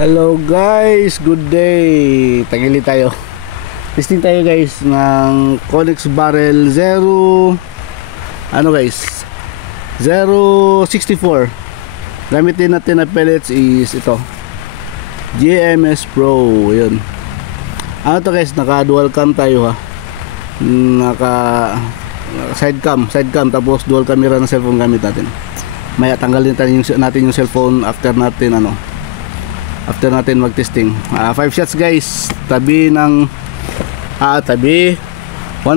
Hello guys, good day. Tangili tayo. Testing tayo guys ng Konex Barrel 0 064. Gamitin natin na pellets is ito, GMS Pro. Yun. Ano to guys, naka dual cam tayo ha. Naka side cam tapos dual camera ng cellphone gamit natin. Maya tanggalin natin yung cellphone after natin mag-testing. 5 shots guys. Tabi 1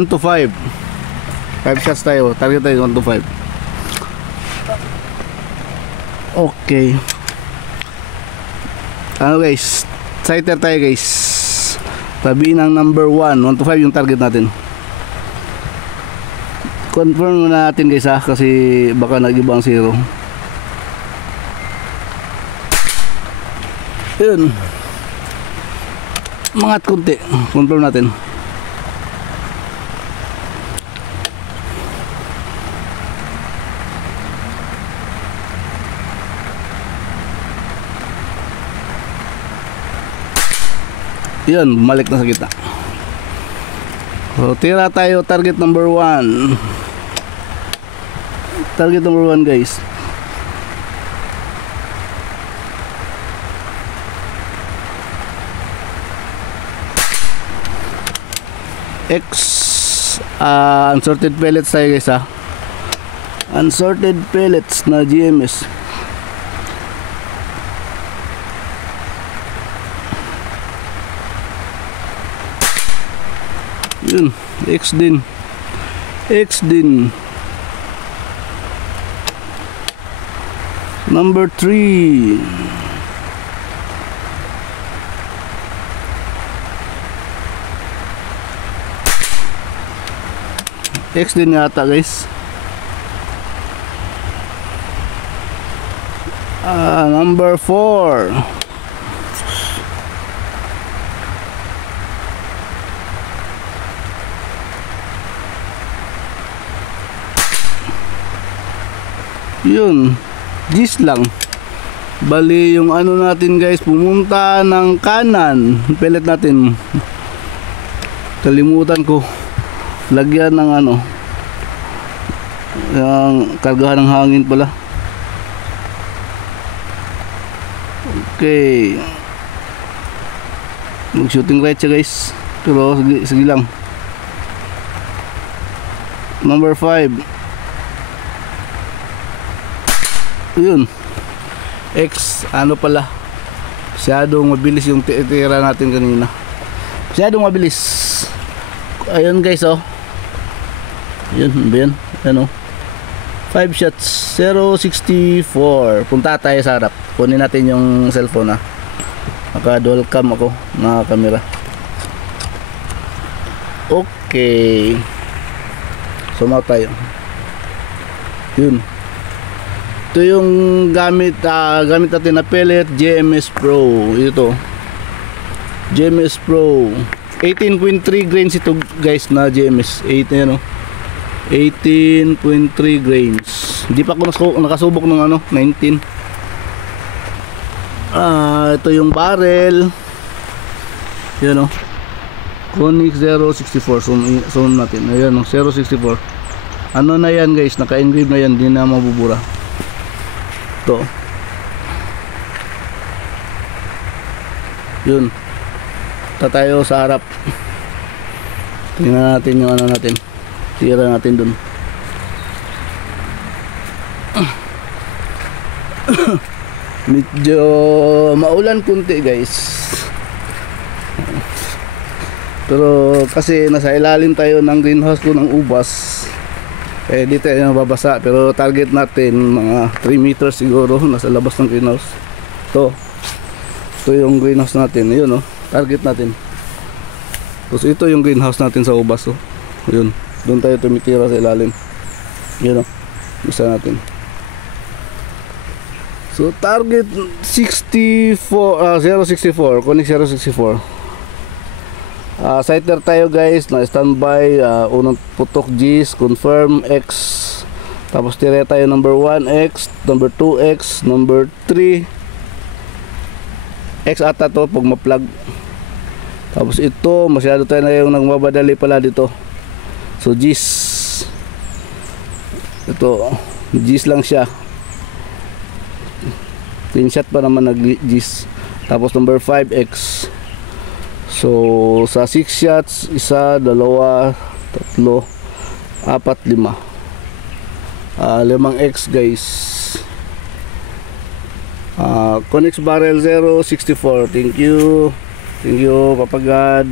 to 5. 5 shots tayo. Target tayo 1 to 5. Okay. Ano guys? Sighter tayo guys. Tabi ng number 1. 1 to 5 yung target natin. Confirm muna natin guys ha. Kasi baka nag-iba ang zero. Yun, mangat kunti. Confirm natin. Yun, bumalik na sa kita. So tira tayo target number 1. Target number 1 guys. Unsorted pellets tayo guys ha. Unsorted pellets na GMS. Yun, X din. Number 3. X din yata guys. Number 4. Yun, G's lang. Bali yung ano natin guys, pumunta ng kanan. Pellet natin. Kalimutan ko lagyan ng yung kargahan ng hangin pala. Okay, mag shooting right siya guys, pero sige lang. Number 5. Yun, X pala, masyadong mabilis yung tira natin kanina. Masyadong mabilis. Ayun guys Yun, ba yan? Ano? 5 shots, 064. Punta tayo sa harap. Kunin natin yung cellphone ha. Naka dual cam ako na camera. Okay. Sumaw tayo. Yun. Ito yung gamit natin na pellet GMS Pro. Ito. GMS Pro. 18.3 grains ito guys na GMS. 18.3 grains. Hindi pa ako nakasubok ng 19. Ito yung barrel. Yan Konex 064. Zoom natin. Ayan 064. Ano na yan guys, naka-engrave na yan, hindi na mabubura. Ito. Yun. Tayo sa harap. Tingnan natin yung natin. Tira natin dun. Medyo maulan kunti guys. Pero kasi nasa ilalim tayo ng greenhouse ko ng ubas. Di tayo mababasa. Pero target natin mga 3 meters siguro nasa labas ng greenhouse. Ito yung greenhouse natin. Yun target natin. Tapos ito yung greenhouse natin sa ubas yun. Doon tayo tumitira sa ilalim. Yun isa natin. So target 064. Konex 064. Sighter tayo guys na standby. Unang putok G's, confirm X. Tapos tira tayo number 1X, number 2X, number 3. X ata to pag ma-plug. Tapos ito, masyado tayo na yung nagmabadali pala dito. So G's. Ito, G's lang siya. 10 shot pa naman nag-G's. Tapos number 5X. So sa 6 shots, 1, 2, 3, 4, 5. 5X guys. Connex Barrel 064. Thank you Papa God.